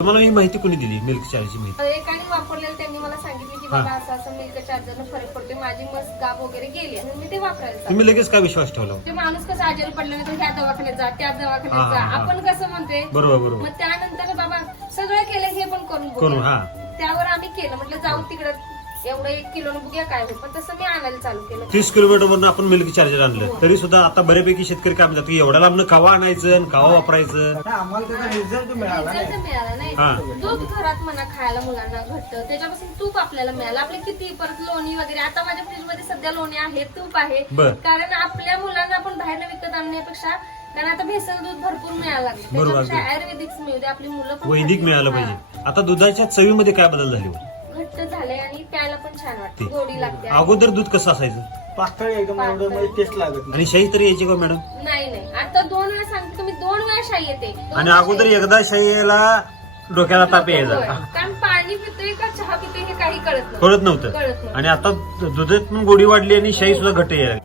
तुम्हाला ही माहिती कोणी दिली मिल्क चार्जरची माहिती? एकाने वापरलेलं त्यांनी मला सांगितलं की बाबा असं असं मिल्क चार्जरनं फरक पडतोय, माझी मस्त गाभ वगैरे गेली आणि मी ते वापरायला तुम्ही लगेच काय विश्वास ठेवला? ते माणूस कसं आजारी पडल्यानंतर ह्या दवाखान्यात जा त्या दवाखान्यात जा, आपण कसं म्हणतोय बरोबर बरोबर. मग त्यानंतर बाबा सगळं केलं हे पण करून करून बघूया. हा त्यावर आम्ही केलं, म्हटलं जाऊ तिकडं एवढं 1 किलो बघूया काय होईल, पण तसं मी आणायला चालू केलं. 30 किलोमीटर मधून आपण मिल्क चार्जर आणलं तरी सुद्धा आता बऱ्यापैकी शेतकरी काय म्हणतात की एवढ्या लांबनं कावा आणायचं आणि कावा वापरायचं. आम्हाला त्याचा रिझल्ट मिळाला रिझल्ट मिळाला नाही. हा. दूध घरात म्हणा खायला मुलांना घट्ट, त्याच्यापासून तूप आपल्याला मिळालं. आपले किती परत लोणी वगैरे, आता माझ्या फ्रीज मध्ये सध्या लोणी आहे, तूप आहे. बर. कारण आपल्या मुलांना आपण बाहेर विकत आणण्यापेक्षा, कारण आता भेसळ दूध भरपूर मिळायला लागले, बरोबर. त्याच्यापेक्षा आयुर्वेदिक मिळू दे, आपली मुलं पण वैदिक खातील. मिळालं हा. पाहिजे. आता दुधाच्या चवीमध्ये काय बदल झाले? घट्ट झाले आणि प्यायला पण छान वाटते, गोडी लागते. अगोदर दूध कसं असायचं पातळ एकदम एवढं म्हणजे टेस्ट लागत नाही. आणि शाही तरी यायची का मॅडम? नाही नाही, आता 2 वेळा सांगते तुम्ही, 2 वेळा शाई येते. आणि अगोदर एकदा शाही यायला डोक्याला ताप यायचा, होय. कारण पाणी पितोय का चहा पितोय हे काही कळत कळत नव्हतं. नव्हतं. आणि आता दुधात पण गोडी वाढली आणि शाही सुद्धा घट्ट यायला लागली.